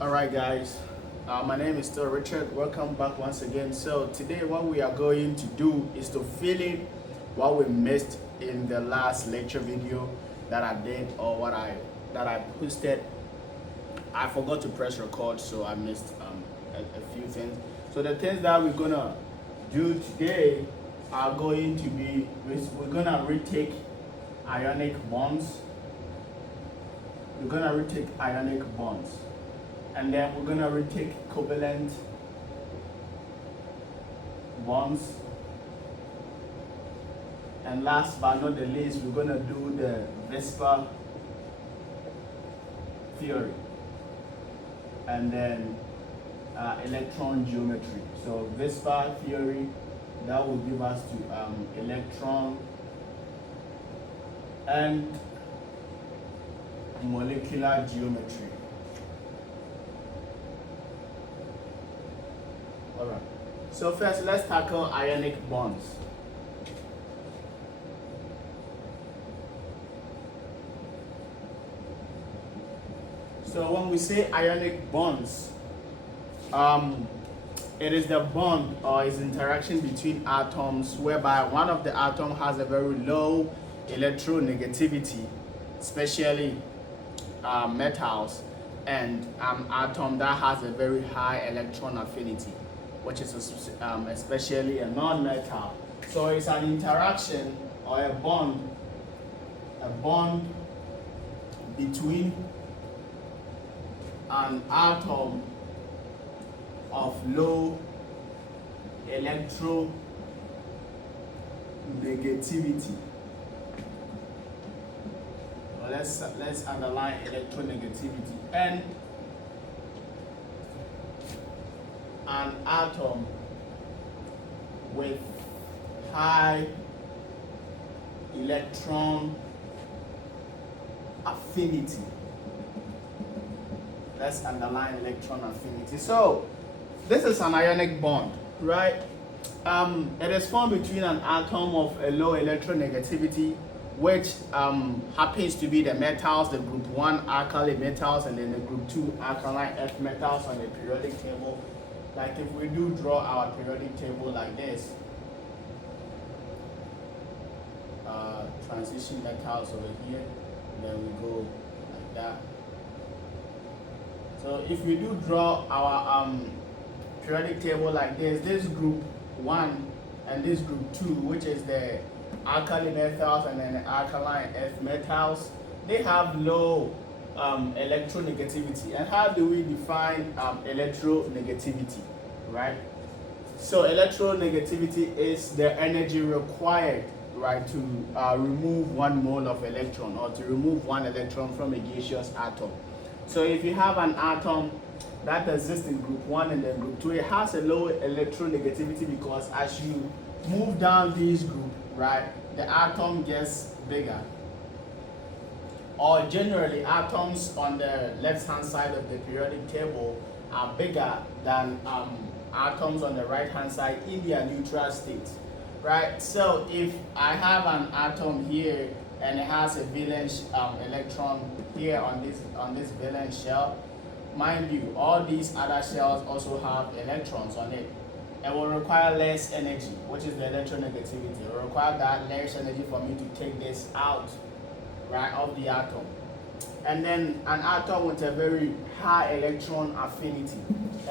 Alright guys, my name is still Richard. Welcome back once again. So today what we are going to do is to fill in what we missed in the last lecture video that I did, or that I posted. I forgot to press record, so I missed a few things. So the things that we're gonna do today are going to be, we're gonna retake ionic bonds. We're gonna retake ionic bonds. And then we're gonna retake covalent bonds. And last but not the least, we're gonna do the VSEPR theory. And then electron geometry. So VSEPR theory, that will give us to electron and molecular geometry. Alright, so first let's tackle ionic bonds. So when we say ionic bonds, it is the bond or is interaction between atoms whereby one of the atom has a very low electronegativity, especially metals, and an atom that has a very high electron affinity, which is especially a non-metal. So it's an interaction or a bond between an atom of low electronegativity. Well, let's underline electronegativity, and an atom with high electron affinity. Let's underline electron affinity. So this is an ionic bond, right? It is formed between an atom of a low electronegativity, which happens to be the metals, the group 1 alkali metals, and then the group 2 alkaline earth metals on the periodic table. Like if we do draw our periodic table like this, transition metals over here, then we go like that. So if we do draw our periodic table like this group 1 and this group 2, which is the alkali metals and then the alkaline earth metals, they have low electronegativity. And how do we define electronegativity, right? So electronegativity is the energy required, right, to remove 1 mole of electron, or to remove 1 electron from a gaseous atom. So if you have an atom that exists in group 1 and then group 2, it has a low electronegativity because as you move down this group, right, the atom gets bigger. Or generally, atoms on the left-hand side of the periodic table are bigger than atoms on the right-hand side in their neutral state, right? So if I have an atom here and it has a valence electron here on this valence shell, mind you, all these other shells also have electrons on it. It will require less energy, which is the electronegativity. It will require that less energy for me to take this out, right, of the atom. And then an atom with a very high electron affinity.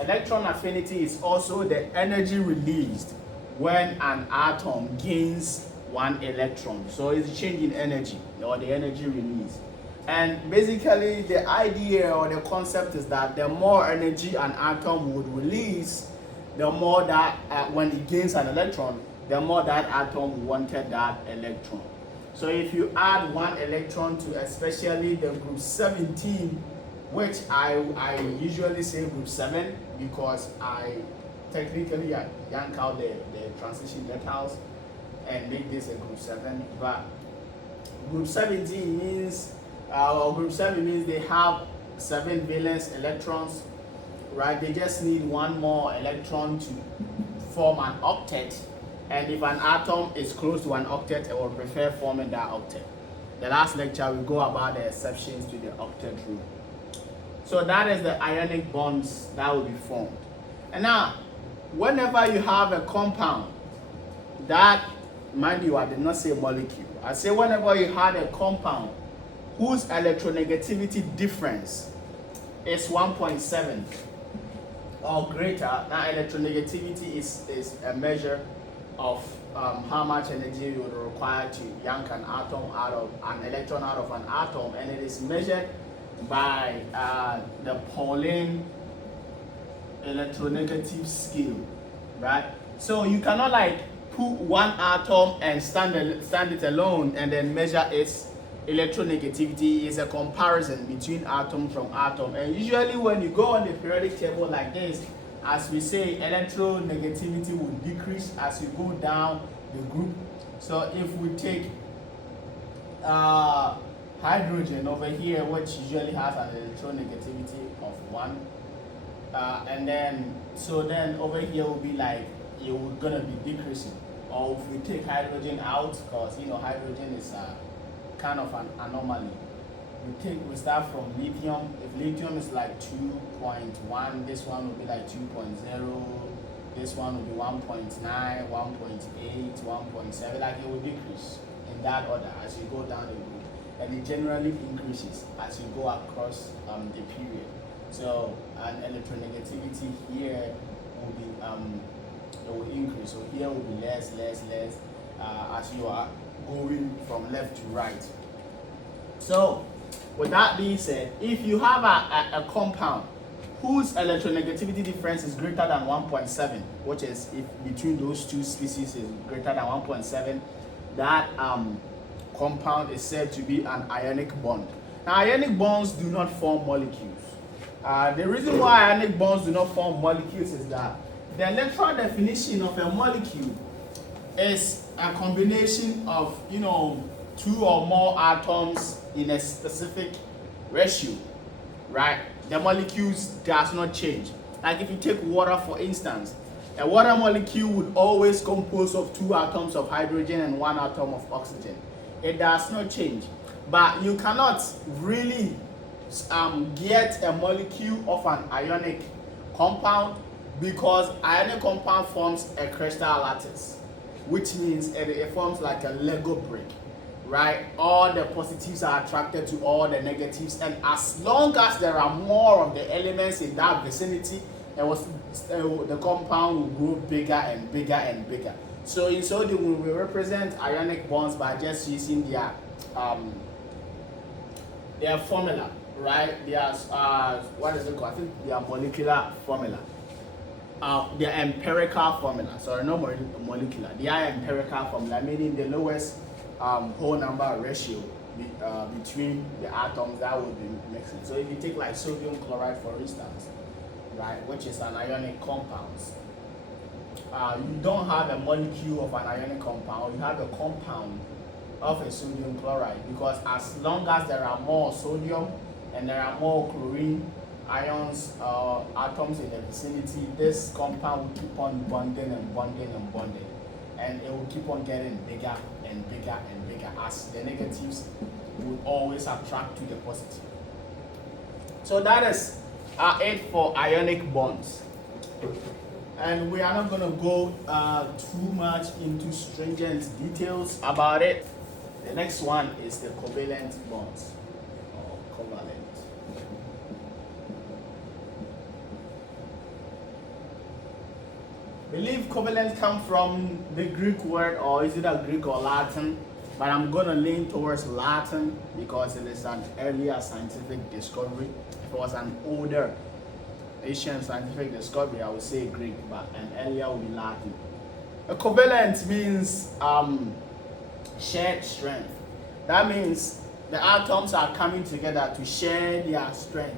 Electron affinity is also the energy released when an atom gains 1 electron. So it's a change in energy, or the energy released. And basically the idea or the concept is that the more energy an atom would release, the more that when it gains an electron, the more that atom wanted that electron. So if you add 1 electron to especially the group 17, which I usually say group 7 because I technically yank out the transition metals and make this a group 7, but group 17 means, or group 7 means they have 7 valence electrons, right? They just need 1 more electron to form an octet, and if an atom is close to an octet, it will prefer forming that octet. The last lecture we go about the exceptions to the octet rule. So that is the ionic bonds that will be formed. And now, whenever you have a compound that, mind you, I did not say molecule. I say whenever you had a compound whose electronegativity difference is 1.7 or greater. Now, electronegativity is a measure of how much energy you would require to yank an electron out of an atom, and it is measured by the Pauling electronegative scale, right? So you cannot like put one atom and stand it alone and then measure its electronegativity. Is a comparison between atom from atom, and usually when you go on the periodic table like this, as we say, electronegativity will decrease as you go down the group. So if we take hydrogen over here, which usually has an electronegativity of 1, and then over here will be like you're gonna be decreasing. Or if we take hydrogen out, because hydrogen is kind of an anomaly. We start from lithium. If lithium is like 2.1, this one will be like 2.0, this one will be 1.9, 1.8, 1.7, like it will decrease in that order as you go down the group, and it generally increases as you go across the period. So an electronegativity here will be it will increase. So here will be less as you are going from left to right. So with that being said, if you have a compound whose electronegativity difference is greater than 1.7, which is if between those two species is greater than 1.7, that compound is said to be an ionic bond. Now, ionic bonds do not form molecules. The reason why ionic bonds do not form molecules is that the electron definition of a molecule is a combination of two or more atoms in a specific ratio, right? The molecules does not change. Like if you take water for instance, a water molecule would always compose of 2 atoms of hydrogen and 1 atom of oxygen. It does not change. But you cannot really get a molecule of an ionic compound, because ionic compound forms a crystal lattice, which means it forms like a Lego brick, right? All the positives are attracted to all the negatives, and as long as there are more of the elements in that vicinity, the compound will grow bigger and bigger and bigger. So in sodium, we represent ionic bonds by just using their formula, right? Their what is it called? I think their molecular formula. Their empirical formula. Sorry, no molecular. Their empirical formula, meaning the lowest whole number ratio between the atoms that would be mixing. So if you take like sodium chloride for instance, right, which is an ionic compound, you don't have a molecule of an ionic compound. You have a compound of a sodium chloride, because as long as there are more sodium and there are more chlorine ions atoms in the vicinity, this compound will keep on bonding and bonding and bonding, and it will keep on getting bigger and bigger and bigger as the negatives will always attract to the positive. So that is it for ionic bonds, and we are not going to go too much into stringent details about it. The next one is the covalent bonds or covalent. Believe covalent come from the Greek word, or is it a Greek or Latin? But I'm gonna lean towards Latin because it is an earlier scientific discovery. If it was an older ancient scientific discovery, I would say Greek, but an earlier would be Latin. A covalent means shared strength. That means the atoms are coming together to share their strength,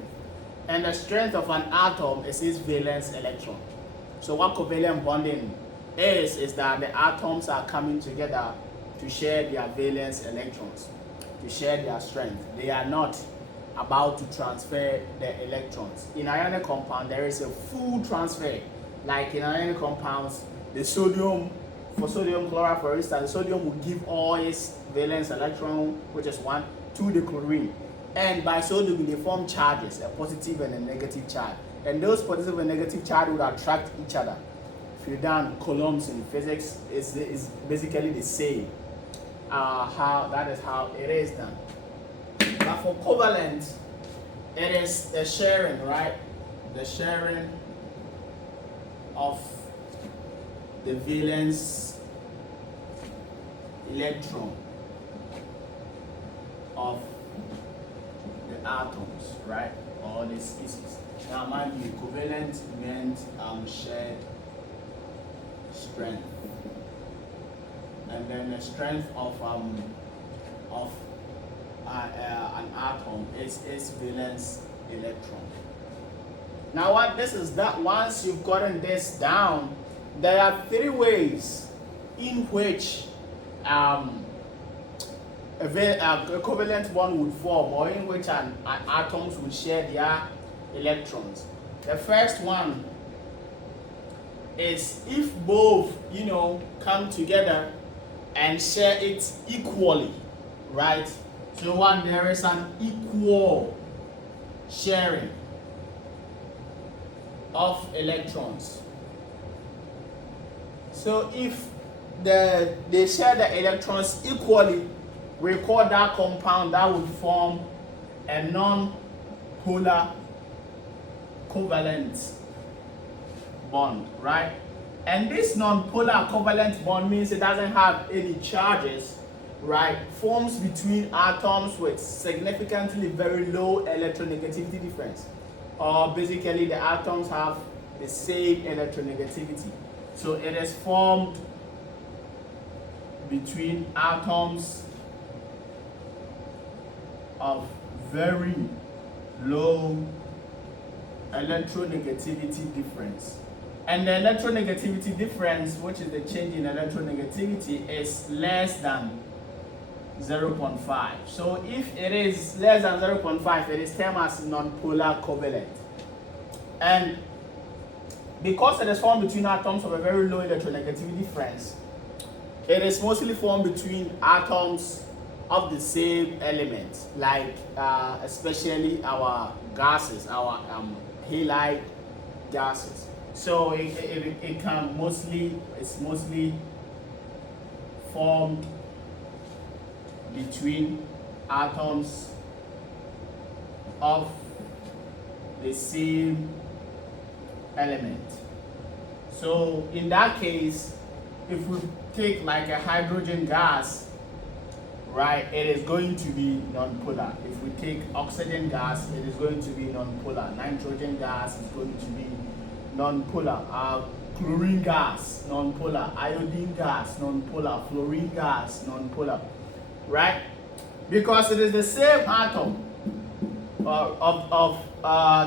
and the strength of an atom is its valence electron. So what covalent bonding is that the atoms are coming together to share their valence electrons, to share their strength. They are not about to transfer the electrons. In ionic compound, there is a full transfer. Like in ionic compounds, the sodium, for sodium chloride for instance, the sodium will give all its valence electron, which is 1, to the chlorine. and by so doing they form charges, a positive and a negative charge, and those positive and negative charge would attract each other. If you've done coulombs in physics, it's basically the same. That is how it is done. But for covalent, it is the sharing, right? The sharing of the valence electron of the atoms, right? Or the species. Now, mind you, covalent meant shared strength, and then the strength of an atom is its valence electron. Now, what this is that once you've gotten this down, there are three ways in which a covalent bond would form, or in which an atoms would share their electrons. The first one is if both, come together and share it equally, right? So one, there is an equal sharing of electrons. So if they share the electrons equally, we call that compound that would form a non-polar covalent bond, right? And this non-polar covalent bond means it doesn't have any charges, right? Forms between atoms with significantly very low electronegativity difference. Or basically the atoms have the same electronegativity. So it is formed between atoms of very low electronegativity difference. And the electronegativity difference, which is the change in electronegativity, is less than 0.5. So if it is less than 0.5, it is termed as non-polar covalent. And because it is formed between atoms of a very low electronegativity difference, it is mostly formed between atoms of the same element, like especially our gases, our halide gases. So it can it's mostly formed between atoms of the same element. So in that case, if we take like a hydrogen gas, right, it is going to be non-polar. If we take oxygen gas, it is going to be non-polar. Nitrogen gas is going to be non-polar. Chlorine gas, non-polar. Iodine gas, non-polar. Fluorine gas, non-polar. Right? Because it is the same atom of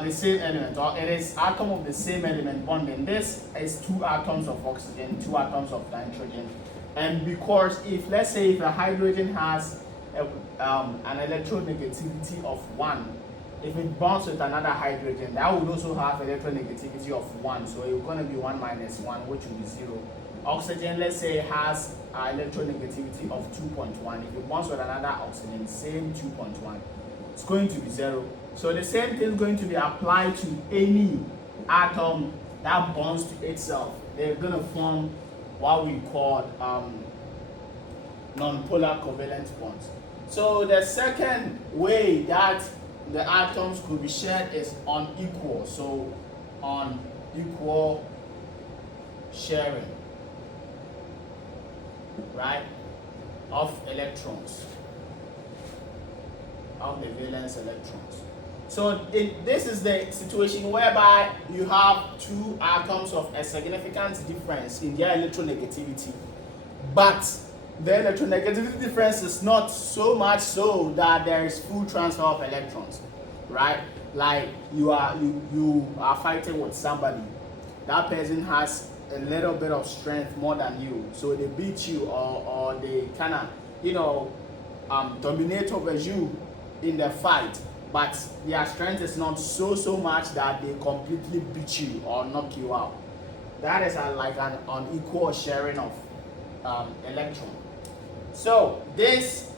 the same element, or it is atom of the same element bonding. This is two atoms of oxygen, two atoms of nitrogen. And because let's say if a hydrogen has an electronegativity of 1, if it bonds with another hydrogen, that would also have electronegativity of 1. So it's going to be 1 minus 1, which will be 0. Oxygen, let's say, has an electronegativity of 2.1. If it bonds with another oxygen, same 2.1, it's going to be 0. So the same thing is going to be applied to any atom that bonds to itself. They're going to form what we call non-polar covalent bonds. So the second way that the atoms could be shared is unequal. So unequal sharing, right, of electrons, of the valence electrons. So this is the situation whereby you have two atoms of a significant difference in their electronegativity, but the electronegativity difference is not so much so that there is full transfer of electrons, right? Like you are fighting with somebody, that person has a little bit of strength more than you, so they beat you or they kind of dominate over you in the fight, but their strength is not so much that they completely beat you or knock you out. That is like an unequal sharing of electron. So this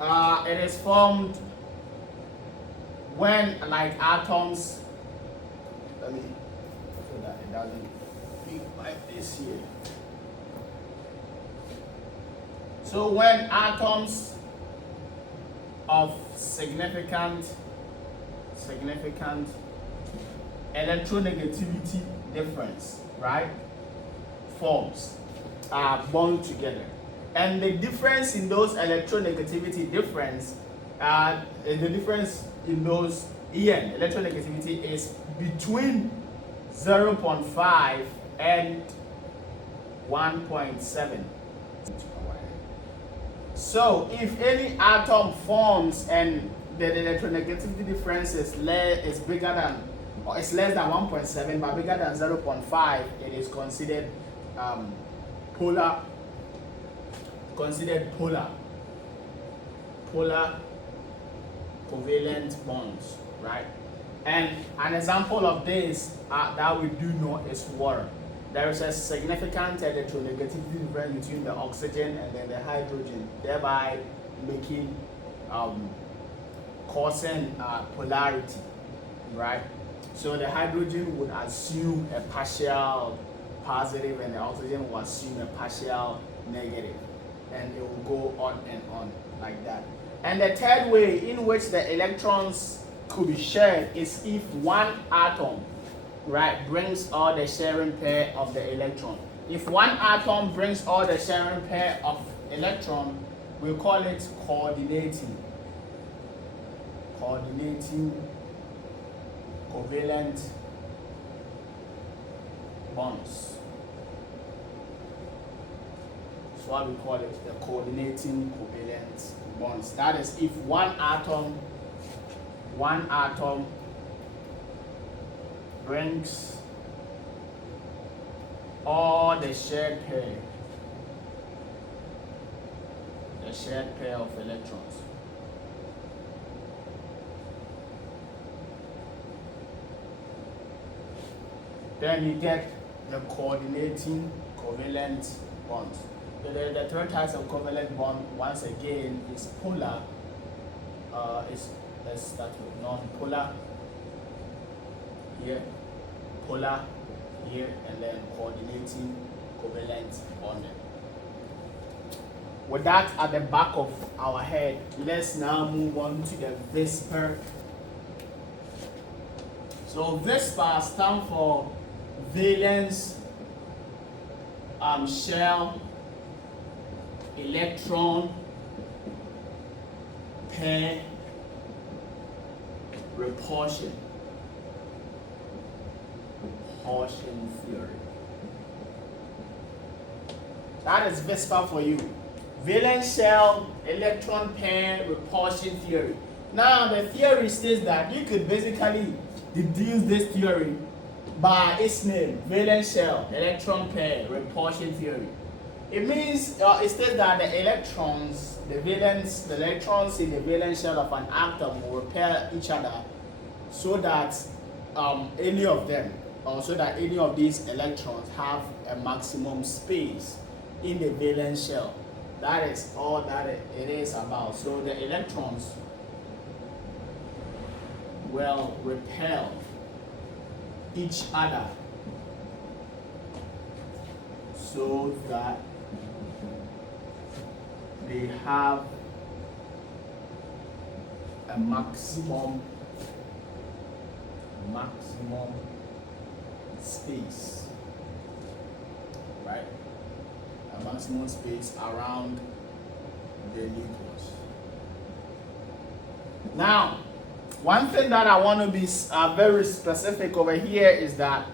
it is formed when like atoms, let me so that it doesn't be like this here. So when atoms of significant electronegativity difference, right, forms are bound together, and the difference in those electronegativity difference, the difference in those electronegativity is between 0.5 and 1.7. So if any atom forms and the electronegativity difference is bigger than, or is less than 1.7 but bigger than 0.5, it is considered polar covalent bonds, right? And an example of this that we do know is water. There is a significant electronegativity difference between the oxygen and then the hydrogen, thereby making causing polarity, right? So the hydrogen would assume a partial positive and the oxygen will assume a partial negative, and it will go on and on like that. And the third way in which the electrons could be shared is if one atom, right, brings all the sharing pair of the electron. If one atom brings all the sharing pair of electron, we call it coordinating covalent bonds. That's why we call it the coordinating covalent bonds. That is, if one atom brings all the shared pair of electrons. Then you get the coordinating covalent bonds. The third type of covalent bond, once again, is polar. Let's start with non-polar here, polar here, and then coordinating covalent bonding. With that at the back of our head, let's now move on to the VSEPR. So VSEPR stands for valence shell electron pair repulsion theory. That is VSEPR for you. Valence shell electron pair repulsion theory. Now the theory states that you could basically deduce this theory by its name, valence shell electron pair repulsion theory. It means it states that the electrons in the valence shell of an atom will repel each other so that any of these electrons have a maximum space in the valence shell. That is all that it is about. So the electrons will repel each other so that they have a maximum space, right? A maximum space around the nucleus. Now, one thing that I want to be very specific over here is that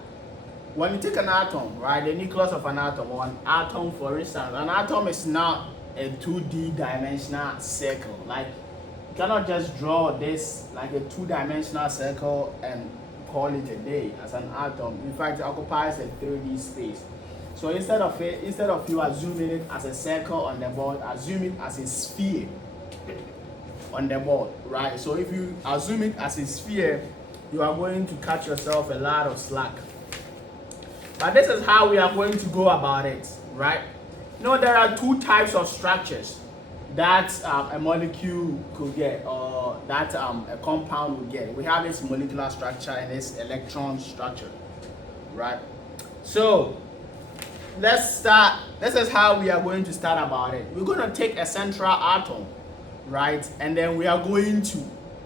when you take an atom, right, the nucleus of an atom, or an atom for instance, an atom is not a 2D dimensional circle. Like, you cannot just draw this like a 2-dimensional circle and call it a day as an atom. In fact, it occupies a 3D space. So instead of you assuming it as a circle on the board, assume it as a sphere on the board, right? So if you assume it as a sphere, you are going to cut yourself a lot of slack. But this is how we are going to go about it, right? You know, there are two types of structures that a molecule could get, or that a compound would get. We have its molecular structure and its electron structure, right? So let's start. This is how we are going to start about it. We're going to take a central atom, right? And then we are going to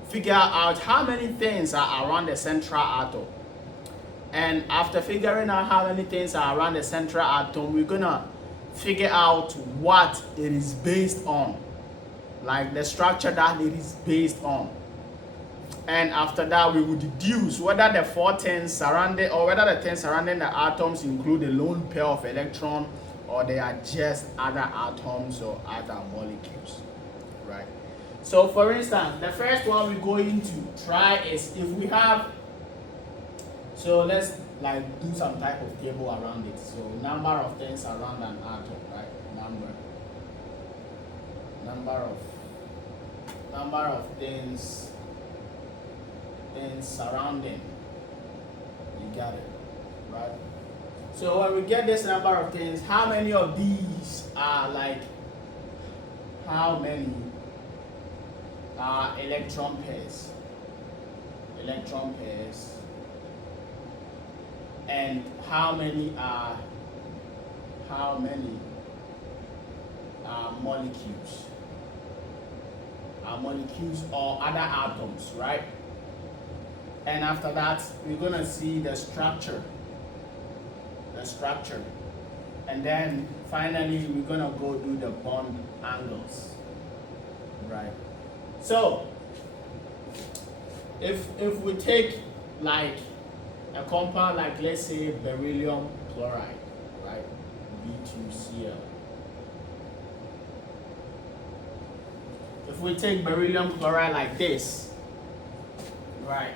figure out how many things are around the central atom. And after figuring out how many things are around the central atom, we're gonna figure out what it is based on, like the structure that it is based on. And after that, we will deduce whether the four things surrounding, or whether the things surrounding the atoms include a lone pair of electrons, or they are just other atoms or other molecules, right? So for instance, the first one we're going to try is if we have, so let's like do some type of table around it. So number of things around an atom, right? Number of things surrounding. You got it, right? So when we get this number of things, how many of these are like, how many are electron pairs? And how many are molecules? Molecules or other atoms, right? And after that, we're gonna see the structure. And then finally, we're gonna go do the bond angles, right? So if we take like a compound like, let's say, beryllium chloride, right? B2Cl. If we take beryllium chloride like this, right?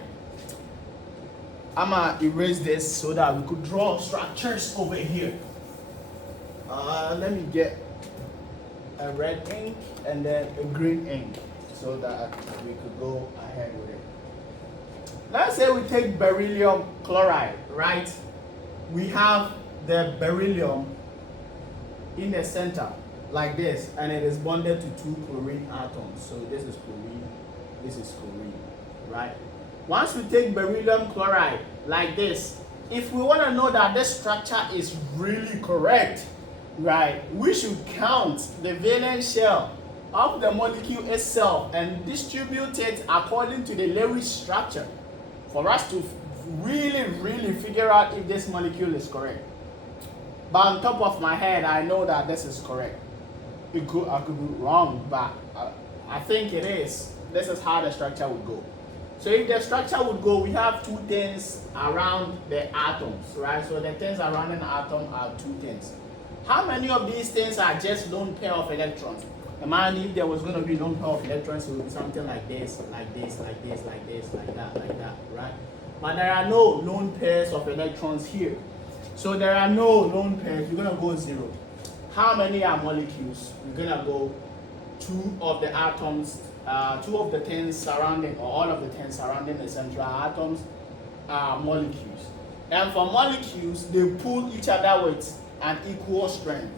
I'm gonna erase this so that we could draw structures over here. Let me get a red ink and then a green ink so that we could go ahead with it. Let's say we take beryllium chloride, right? We have the beryllium in the center like this, and it is bonded to two chlorine atoms. So this is chlorine, right? Once we take beryllium chloride like this, if we want to know that this structure is really correct, right, we should count the valence shell of the molecule itself and distribute it according to the Lewis structure, for us to really figure out if this molecule is correct. But on top of my head, I know that this is correct. I could be wrong, but I think it is. This is how the structure would go. So if the structure would go, we have two things around the atoms, right? So the things around an atom are two things. How many of these things are just lone pair of electrons? Imagine if there was going to be lone pair of electrons, it would be something like this, like this, like this, like this, like that, right? But there are no lone pairs of electrons here. So there are no lone pairs. We're going to go 0. How many are molecules? We're going to go 2 of the atoms, 2 of the things surrounding, or all of the things surrounding the central atoms are molecules. And for molecules, they pull each other with an equal strength.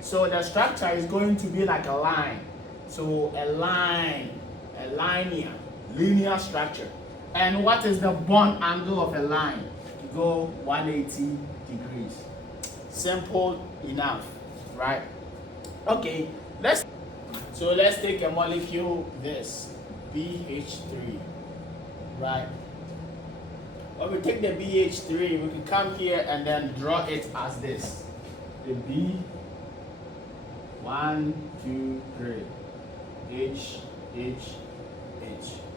So the structure is going to be like a line. So a linear structure. And what is the bond angle of a line? You go 180 degrees. Simple enough, right? Okay, let's take a molecule, this BH3, right? When we take the BH3, we can come here and then draw it as this. The B, 1, 2, 3, H,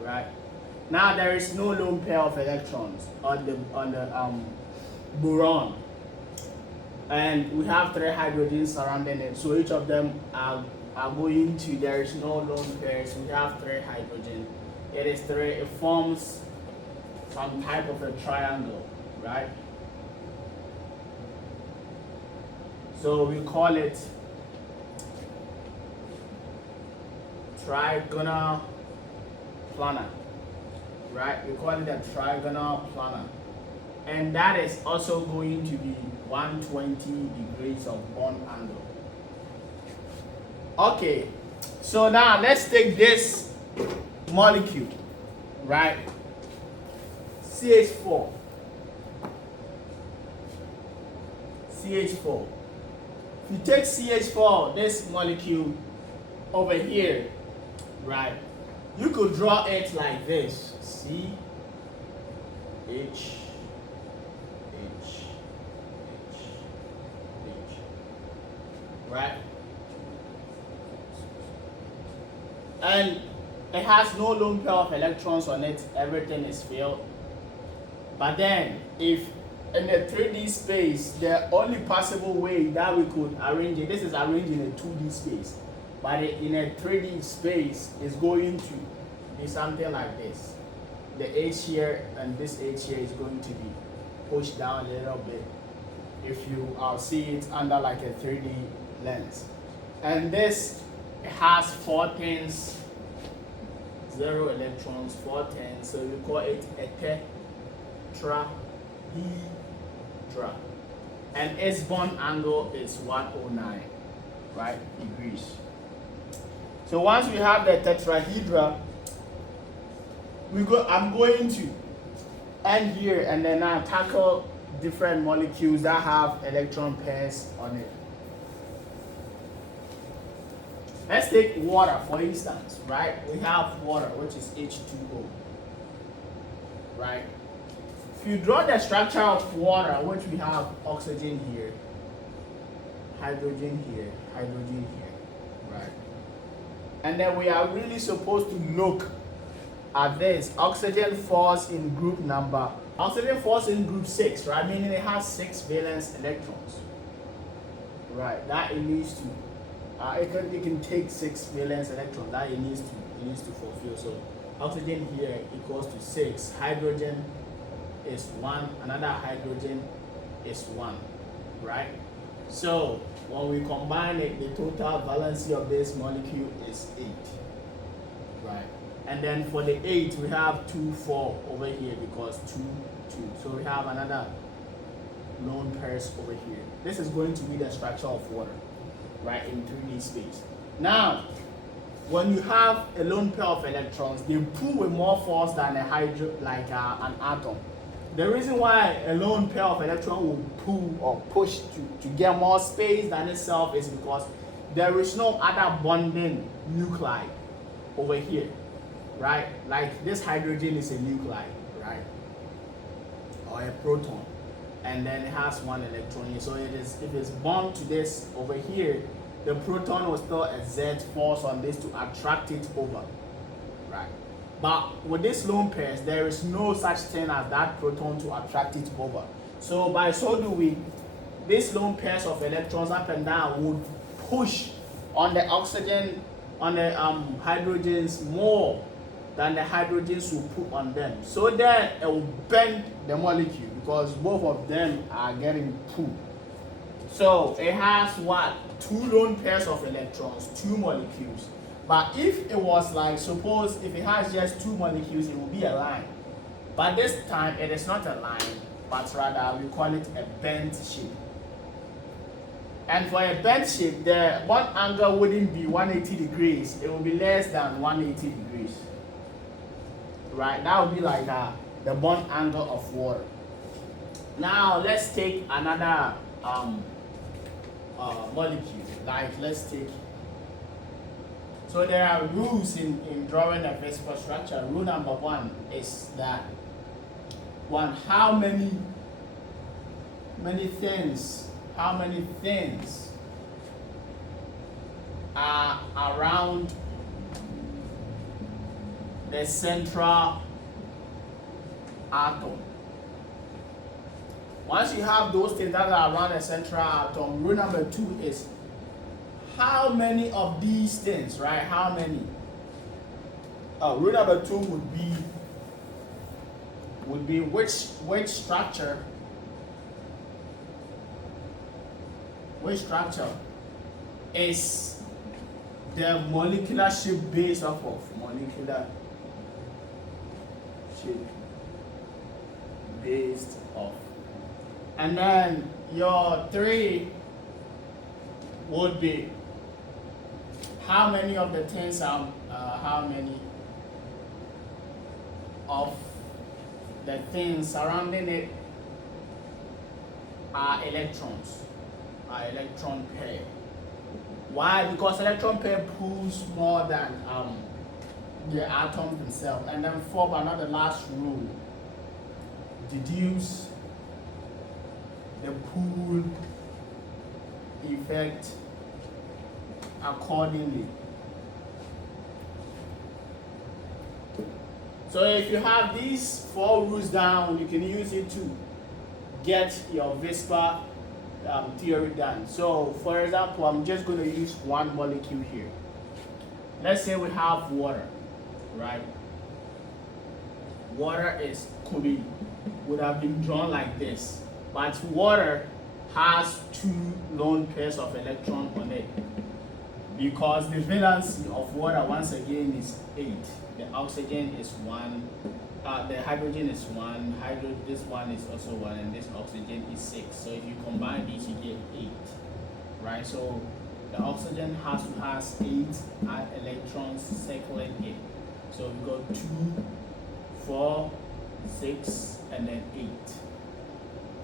right? Now there is no lone pair of electrons on the boron, and we have 3 hydrogens surrounding it. So each of them are going to, there is no lone pairs. We have 3 hydrogen. It is 3. It forms some type of a triangle, right? So we call it trigonal planar, right? We call it a trigonal planar. And that is also going to be 120 degrees of bond angle. Okay, So now let's take this molecule, right? CH4. CH4. If you take CH4, this molecule over here, right? You could draw it like this. C H H H H. Right? And it has no lone pair of electrons on it. Everything is filled. But then, if in the 3D space, the only possible way that we could arrange it, this is arranged in a 2D space, but in a 3D space, is going to be something like this. The H here and this H here is going to be pushed down a little bit. If you see it under like a 3D lens. And this has 4 pins, 0 electrons, 4 10, so we call it a tetrahedra. And its bond angle is 109, right, degrees. So once we have the tetrahedra, I'm going to end here and then now tackle different molecules that have electron pairs on it. Let's take water for instance, right? We have water, which is H2O, right? If you draw the structure of water, which we have oxygen here, hydrogen here, right? And then we are really supposed to look at this. Oxygen falls in group number. Oxygen falls in group 6, right? Meaning it has 6 valence electrons, right? That it needs to. It can take 6 valence electrons that it needs to fulfill. So oxygen here equals to 6. Hydrogen is 1. Another hydrogen is 1, right? So when we combine it, the total valency of this molecule is 8, right? And then for the 8, we have 2, 4 over here because 2, 2. So we have another lone pairs over here. This is going to be the structure of water, right, in 3D space. Now, when you have a lone pair of electrons, they pull with more force than an atom. The reason why a lone pair of electrons will pull or push to get more space than itself is because there is no other bonding nuclei over here, right? Like this hydrogen is a nuclei, right? Or a proton. And then it has 1 electron here. So if it's bound to this over here, the proton will still exert force on this to attract it over, right? But with these lone pairs, there is no such thing as that proton to attract it over. So by so doing, these lone pairs of electrons up and down would push on the oxygen, on the hydrogens more than the hydrogens will put on them. So then it will bend the molecule because both of them are getting pulled. So it has what? 2 lone pairs of electrons, 2 molecules. But if it was like, suppose if it has just 2 molecules, it will be a line. But this time it is not a line, but rather we call it a bent shape. And for a bent shape, the bond angle wouldn't be 180 degrees. It will be less than 180 degrees. Right? That would be like the bond angle of water. Now let's take another molecule. Like let's take. So there are rules in drawing a physical structure. Rule number 1 is that how many things are around the central atom. Once you have those things that are around the central atom, rule number 2 is how many of these things, right? How many? Rule number 2 would be which structure is the molecular shape based off of. Molecular shape based off. And then your 3 would be how many of the things are how many of the things surrounding it are electrons, are electron pair. Why? Because electron pair pulls more than the atoms themselves. And then for another last rule, deduce the pull effect accordingly. So if you have these 4 rules down, you can use it to get your VSEPA theory done. So for example, I'm just going to use one molecule here. Let's say we have water, right? Water would have been drawn like this, but water has 2 lone pairs of electrons on it, because the valency of water once again is 8. The oxygen is 1, the hydrogen is 1, this one is also 1, and this oxygen is 6. So if you combine these, you get 8, right? So the oxygen has 8 electrons circling it. So we got 2, 4, 6, and then 8.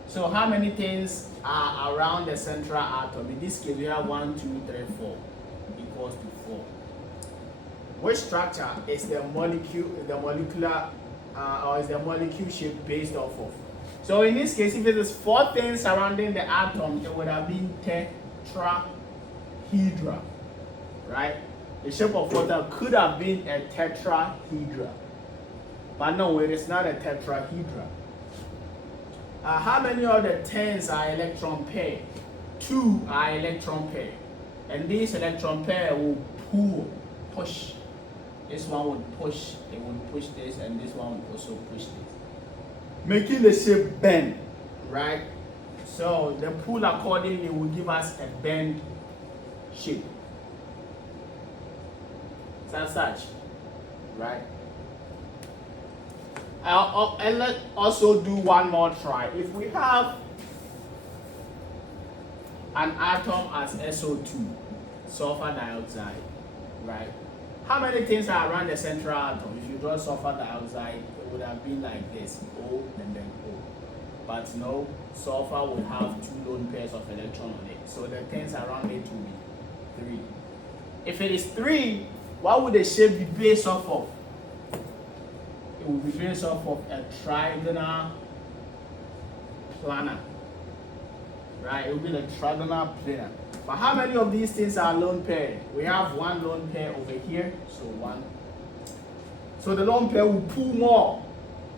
So how many things are around the central atom? In this case, we have 1, 2, 3, 4 equals to 4. Which structure is the molecule, or is the molecule shape based off of? So in this case, if it is 4 things surrounding the atom, it would have been tetrahedra, right? The shape of water could have been a tetrahedra, but no, it is not a tetrahedra. How many of the 10s are electron pair? 2 are electron pair, and this electron pair will push. This one would push, it would push this, and this one would also push this, making the shape bend, right? So the pull accordingly will give us a bend shape. As such, right? And let's also do one more try. If we have an atom as SO2, sulfur dioxide, right? How many things are around the central atom? If you draw sulfur dioxide, it would have been like this, O and then O. But no, sulfur would have 2 lone pairs of electrons on it. So the things around it will be 3. If it is 3, what would the shape be based off of? It would be based off of a trigonal planar, right? It would be the trigonal planar. But how many of these things are lone pair? We have 1 lone pair over here, so 1. So the lone pair will pull more,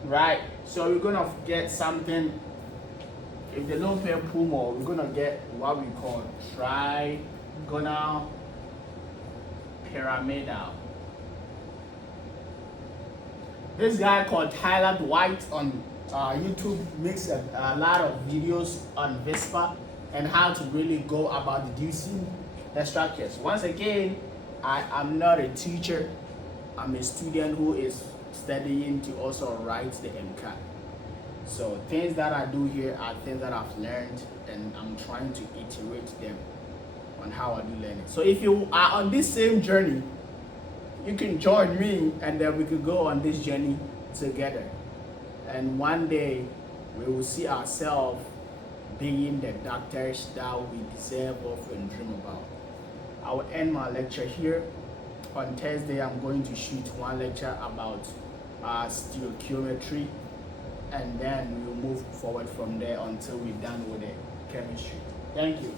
right? So we're gonna get something. If the lone pair pull more, we're gonna get what we call trigonal pyramidal. This guy called Tyler Dwight on YouTube makes a lot of videos on VSEPA and how to really go about deducing the structures. Once again, I am not a teacher. I'm a student who is studying to also write the MCAT. So things that I do here are things that I've learned, and I'm trying to iterate them on how I do learning. So if you are on this same journey, you can join me, and then we could go on this journey together. And one day we will see ourselves being the doctors that we deserve of and dream about. I will end my lecture here. On Thursday, I'm going to shoot one lecture about stoichiometry, and then we will move forward from there until we're done with the chemistry. Thank you.